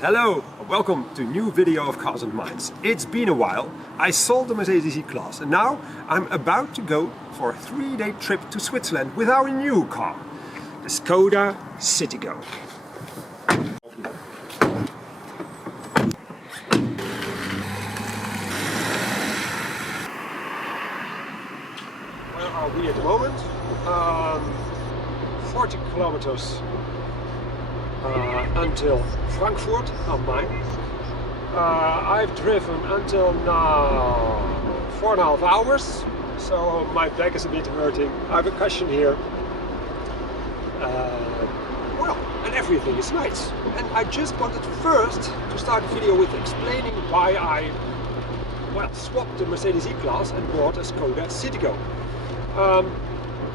Hello, welcome to a new video of Cars and Minds. It's been a while. I sold the Mercedes E-Class and now I'm about to go for a 3-day trip to Switzerland with our new car, the Skoda Citigo. Where are we at the moment? 40 kilometers until Frankfurt am Main. I've driven until now 4.5 hours, so my back is a bit hurting. I have a cushion here. And everything is nice. And I just wanted first to start the video with explaining why I swapped the Mercedes E-Class and bought a Skoda Citigo.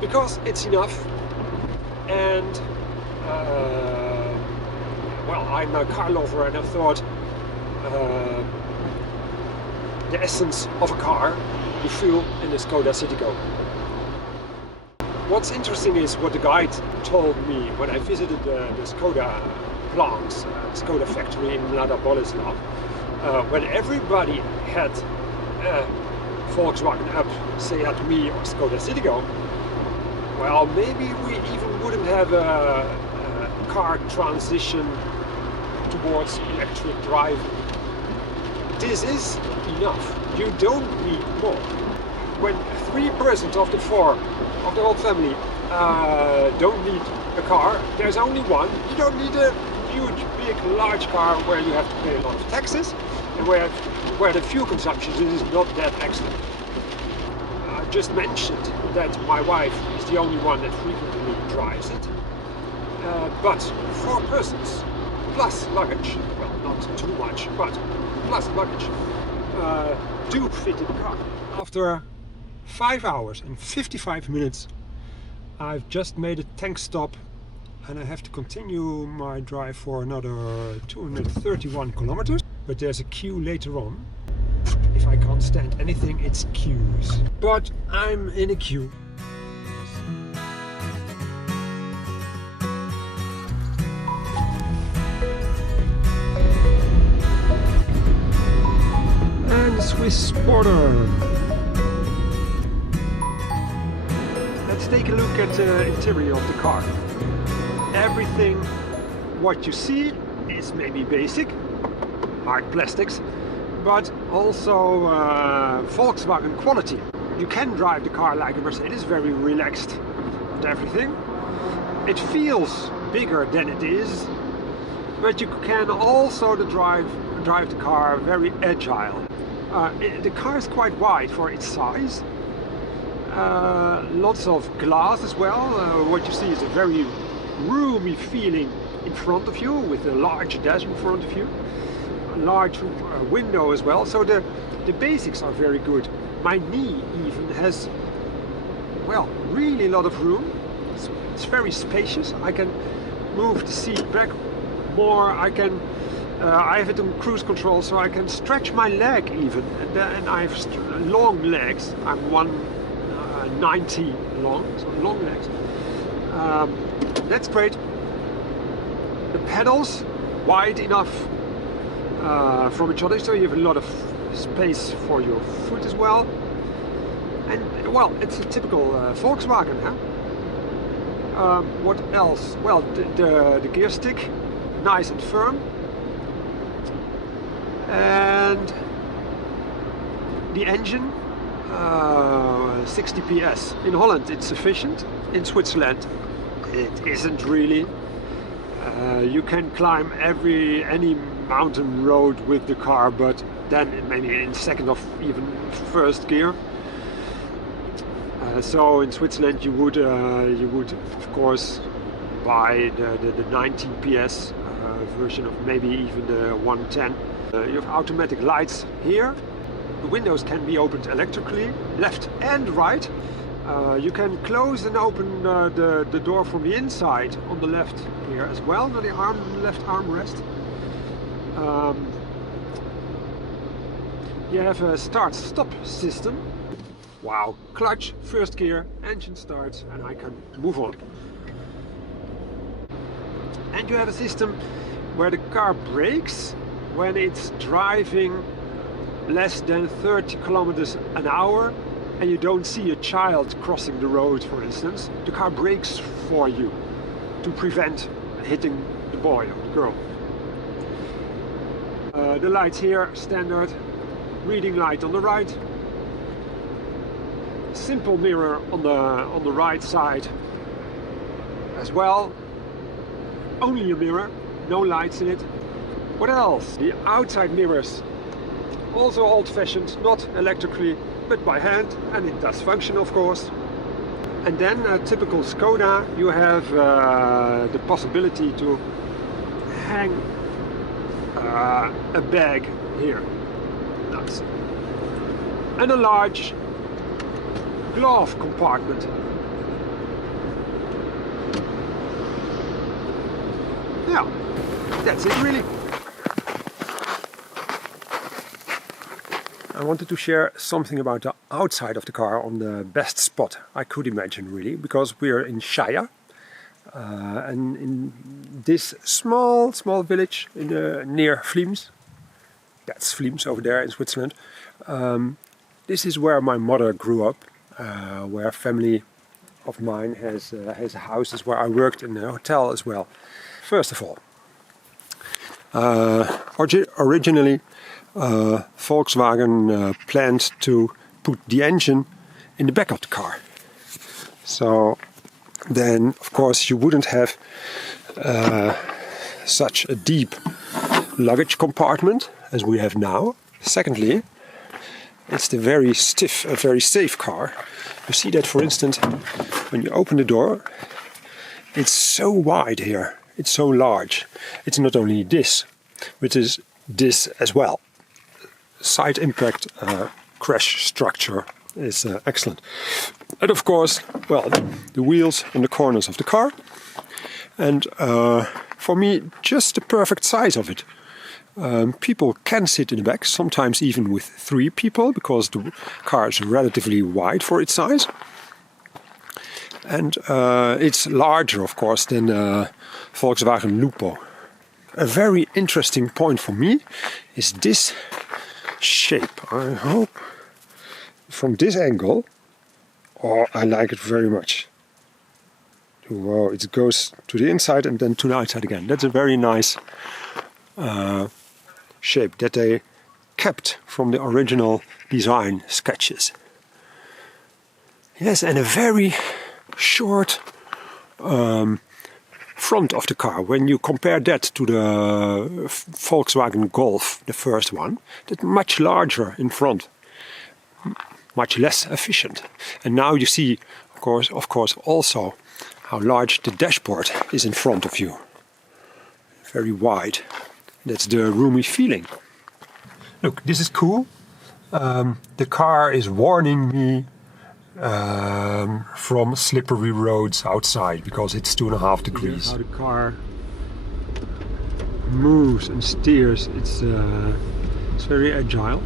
Because it's enough, and I'm a car lover, and I thought the essence of a car you feel in the Skoda Citigo. What's interesting is what the guide told me when I visited the Skoda plants, Skoda factory in Mlada Boleslav, when everybody had Volkswagen Up, Seat Me or Skoda Citigo. Well, maybe we even wouldn't have a car transition towards electric drive. This is enough. You don't need more. When 3% of the 4 of the whole family don't need a car, there's only one. You don't need a huge, big, large car where you have to pay a lot of taxes and where the fuel consumption is not that excellent. I just mentioned that my wife is the only one that frequently drives it. But 4 persons plus luggage, well, not too much, but plus luggage, do fit in the car. After 5 hours and 55 minutes, I've just made a tank stop and I have to continue my drive for another 231 kilometers. But there's a queue later on. If I can't stand anything, it's queues. But I'm in a queue. And the Swiss border. Let's take a look at the interior of the car. Everything what you see is maybe basic, hard plastics, but also Volkswagen quality. You can drive the car like a Mercedes, very relaxed and everything. It feels bigger than it is, but you can also drive the car very agile. The car is quite wide for its size. Lots of glass as well. What you see is a very roomy feeling in front of you, with a large dash in front of you. A large window as well. So the basics are very good. My knee even has, well, really a lot of room. It's very spacious. I can move the seat back more. I have it on cruise control, so I can stretch my leg even. And I have long legs. I'm 190 long, so long legs. That's great. The pedals wide enough from each other, so you have a lot of space for your foot as well. And well, it's a typical Volkswagen, huh? What else? Well, the gear stick, nice and firm. And the engine, 60 PS. In Holland it's sufficient. In Switzerland it isn't really. You can climb any mountain road with the car, but then maybe in second or even first gear. So in Switzerland you would of course buy the 19 PS version of maybe even the 110. You have automatic lights here. The windows can be opened electrically, left and right. You can close and open the door from the inside on the left here as well, the left armrest. You have a start-stop system. Wow, clutch, first gear, engine starts, and I can move on. And you have a system where the car brakes when it's driving less than 30 kilometers an hour and you don't see a child crossing the road, for instance. The car brakes for you to prevent hitting the boy or the girl. The lights here, standard. Reading light on the right. Simple mirror on the right side as well. Only a mirror, no lights in it. What else? The outside mirrors, also old-fashioned, not electrically but by hand, and it does function, of course. And then a typical Skoda, you have the possibility to hang a bag here. Nice. And a large glove compartment. Yeah, that's it really. I wanted to share something about the outside of the car on the best spot I could imagine, really, because we're in Shire, and in this small village near Flims. That's Flims over there in Switzerland. This is where my mother grew up, where a family of mine has a house. This is where I worked in a hotel as well. First of all, originally Volkswagen planned to put the engine in the back of the car. So then, of course, you wouldn't have such a deep luggage compartment as we have now. Secondly, it's a very safe car. You see that, for instance, when you open the door, it's so wide here. It's so large. It's not only this, but it's this as well. Side impact crash structure is excellent. And of course, well, the wheels in the corners of the car. And for me, just the perfect size of it. People can sit in the back, sometimes even with 3 people, because the car is relatively wide for its size. And it's larger, of course, than Volkswagen Lupo. A very interesting point for me is this shape. I hope from this angle, I like it very much. Wow, it goes to the inside and then to the outside again. That's a very nice shape that they kept from the original design sketches. Yes, and a very short front of the car. When you compare that to the Volkswagen Golf, the first one, that's much larger in front, much less efficient. And now you see, of course, also how large the dashboard is in front of you. Very wide. That's the roomy feeling. Look, this is cool. The car is warning me from slippery roads outside because it's 2.5 degrees. How the car moves and steers. It's very agile.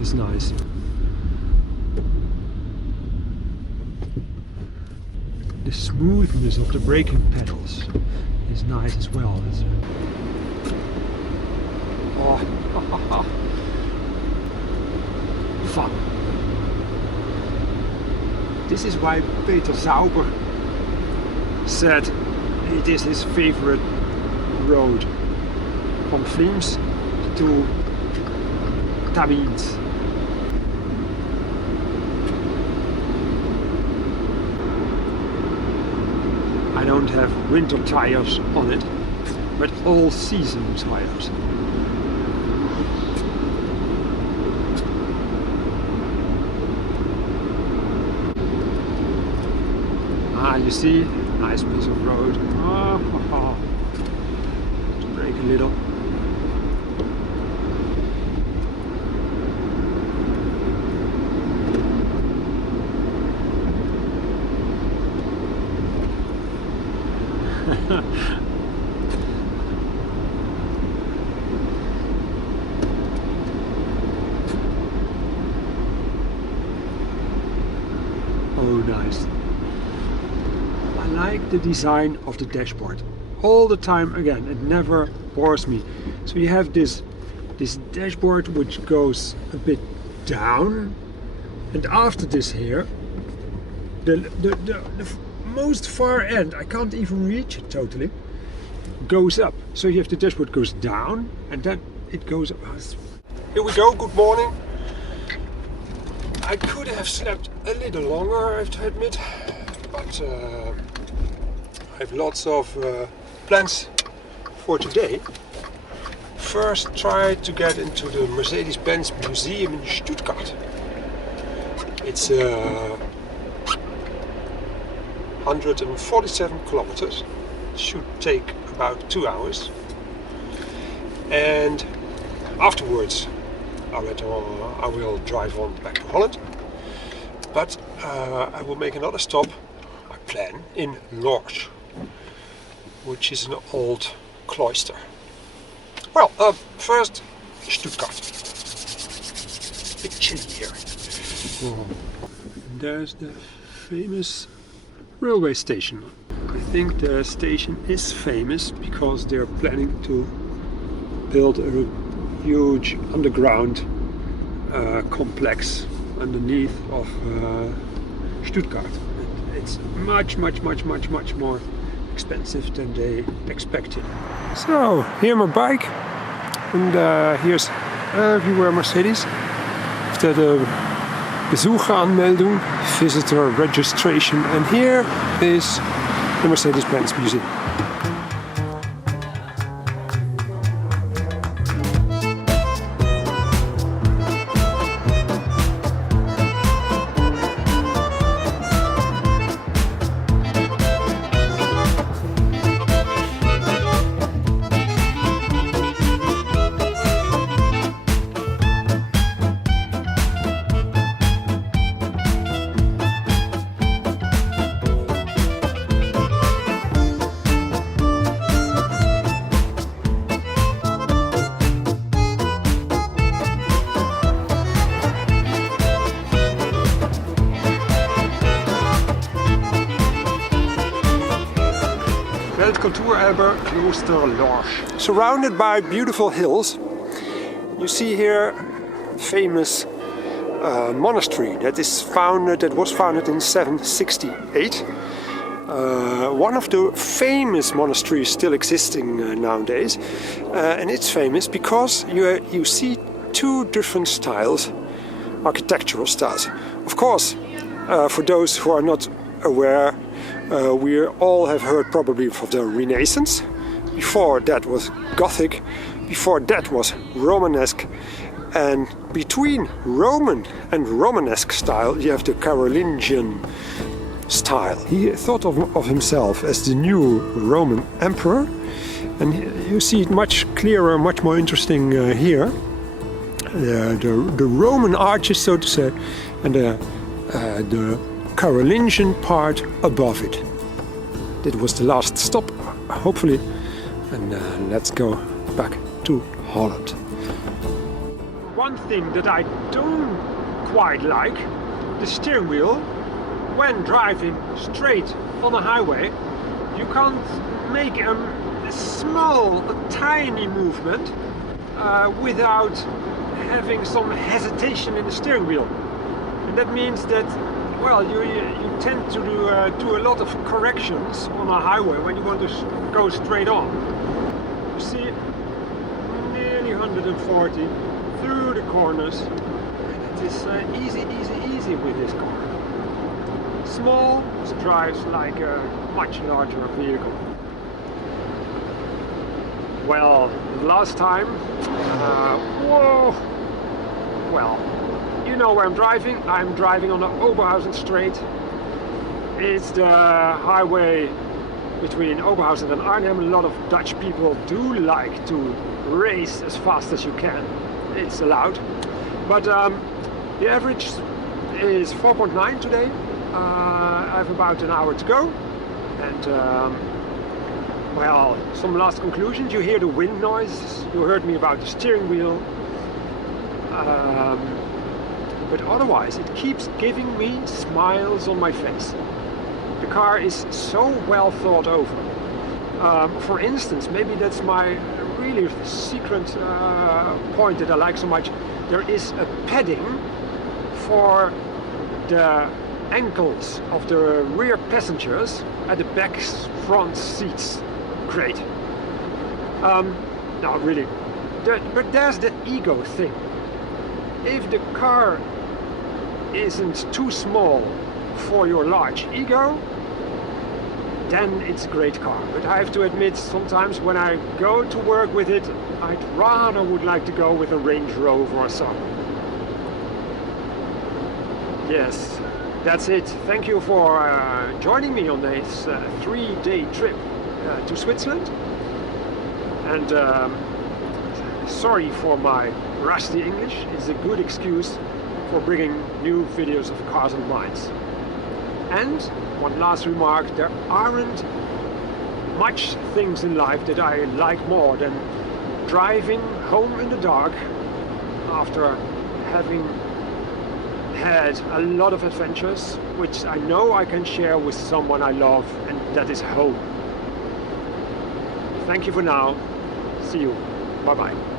It's nice. The smoothness of the braking pedals is nice as well. Fun. This is why Peter Sauber said it is his favorite road from Flims to Tamins. I don't have winter tires on it, but all season tires. You see, nice piece of road. To brake a little. Oh, nice. like the design of the dashboard. All the time again, it never bores me. So you have this dashboard which goes a bit down, and after this here, the most far end, I can't even reach it totally, goes up. So you have the dashboard goes down and then it goes up. Here we go, good morning. I could have slept a little longer, I have to admit, but I have lots of plans for today. First, try to get into the Mercedes-Benz Museum in Stuttgart. It's 147 kilometers. Should take about 2 hours. And afterwards, I will drive on back to Holland. But I will make another stop, I plan, in Lorsch, which is an old cloister. Well, first Stuttgart. A bit chilly here. There's the famous railway station. I think the station is famous because they're planning to build a huge underground complex underneath of Stuttgart. It's much more expensive than they expected. So, here my bike, and here's everywhere Mercedes. After the Besucheranmeldung, visitor registration, and here is the Mercedes-Benz Museum. Weltkulturerbe Kloster Lorsch. Surrounded by beautiful hills, you see here famous monastery that was founded in 768. One of the famous monasteries still existing nowadays, and it's famous because you see two different styles, architectural styles. Of course, for those who are not aware, we all have heard probably of the Renaissance. Before that was Gothic, before that was Romanesque, and between Roman and Romanesque style you have the Carolingian style. He thought of himself as the new Roman emperor, and you see it much clearer, much more interesting here. The Roman arches, so to say, and the Carolingian part above it. That was the last stop, hopefully, and let's go back to Holland. One thing that I don't quite like, the steering wheel. When driving straight on a highway, you can't make a tiny movement without having some hesitation in the steering wheel. And that means that, well, you tend to do a lot of corrections on a highway when you want to go straight on. You see, nearly 140 through the corners. And it is easy with this car. Small, it drives like a much larger vehicle. Well, last time, whoa! Well, you know where I'm driving. I'm driving on the Oberhausen Strait. It's the highway between Oberhausen and Arnhem. A lot of Dutch people do like to race as fast as you can. It's allowed. But the average is 4.9 today. I have about an hour to go. And well, some last conclusions. You hear the wind noise. You heard me about the steering wheel. But otherwise, it keeps giving me smiles on my face. The car is so well thought over. For instance, maybe that's my really secret point that I like so much. There is a padding for the ankles of the rear passengers at the back front seats. Great. No, really. But there's the ego thing. If the car isn't too small for your large ego, then it's a great car. But I have to admit, sometimes when I go to work with it, I'd rather would like to go with a Range Rover or so. Yes, that's it. Thank you for joining me on this 3-day trip to Switzerland. And sorry for my rusty English. It's a good excuse for bringing new videos of cars and bikes. And one last remark, there aren't much things in life that I like more than driving home in the dark after having had a lot of adventures, which I know I can share with someone I love, and that is home. Thank you for now. See you. Bye bye.